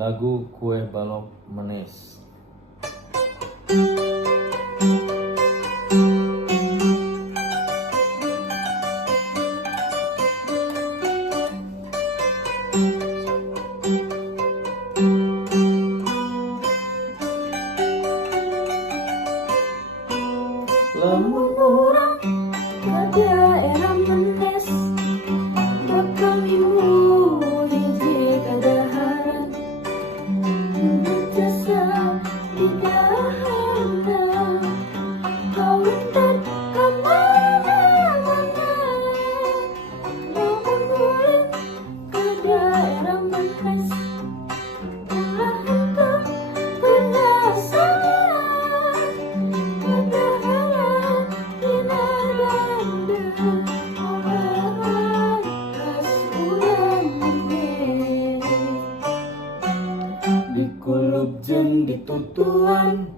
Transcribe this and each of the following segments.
Lagu Kue Balok Manis. Lamun urang ka daerah Menes, bakal ibu hiji kadaharan, jasa digahana, kawentan ka mana-mana. Lamun urang ka daerah Menes, ulah henteu penasaran, kadaharan dina bandeu, olahan khas urang Menes. Dikulub jeung ditutuan,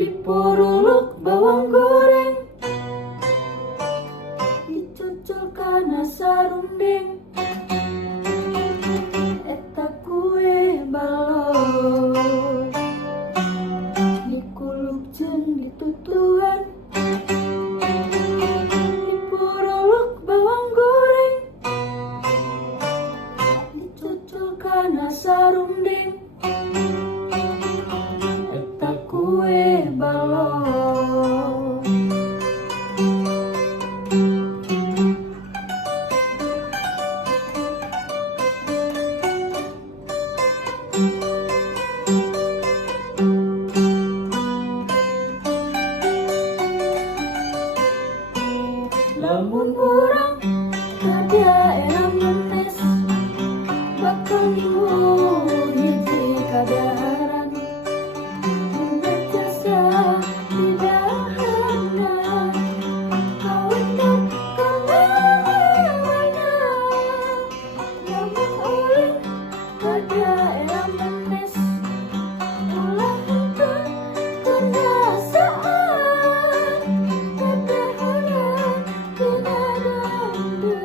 Dipuruluk bawang goreng, dicocol kana sarundeng, eta kue balok. Dikulub jeung ditutuan, dipuruluk bawang goreng, dicocol kana sarundeng, eta kue balok. Lamun urang ka daerah Menes, bakal ibu hiji kadaharan, jasa digahana, kawentan ka mana-mana. Lamun urang ka daerah Menes, ulah henteu penasaran, kadaharan dina bandeu,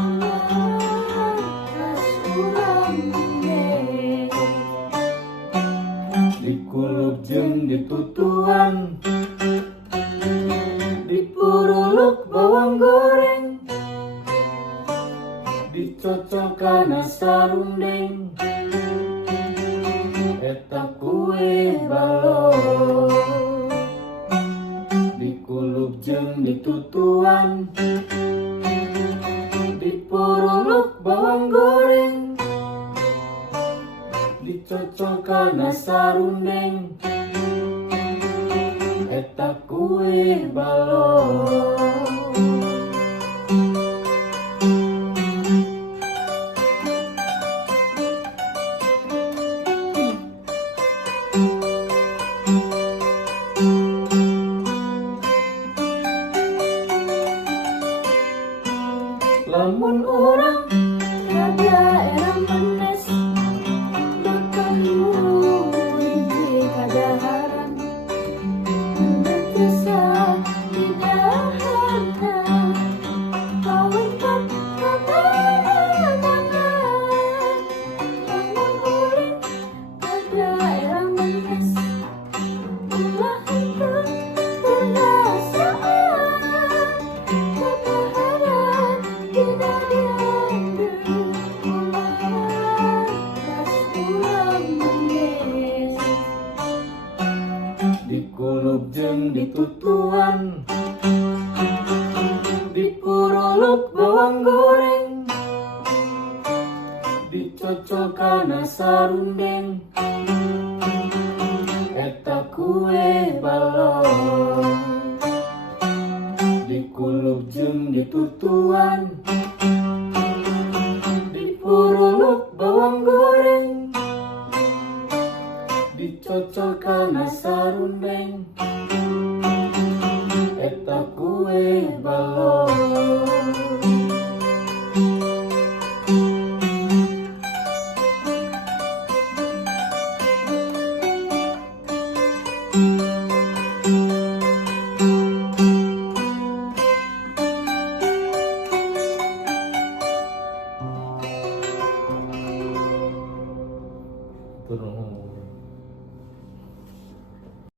olahan khas urang Menes. dikulub jeung ditutuan, Dipuruluk bawang goreng, dicocol kana sarundeng, eta kue balok. Dikulub jeung ditutuan, dipuruluk bawang goreng, dicocol kana sarundeng, eta kue balok. lamun urang ka daerah Menes, bakal ibu hiji kadaharan, jasa digahana, kawentan ka mana-mana. Lamun urang ka daerah Menes, ulah henteu penasaran, kadaharan dina bandeu, olahan khas urang Menes. Dikulub jeung ditutuan, Dipuruluk bawang goreng, dicocol kana sarundeng, eta kue balok. Dikulub jeung ditutuan, dipuruluk bawang goreng, dicocol kana sarundeng, eta kue balok. turun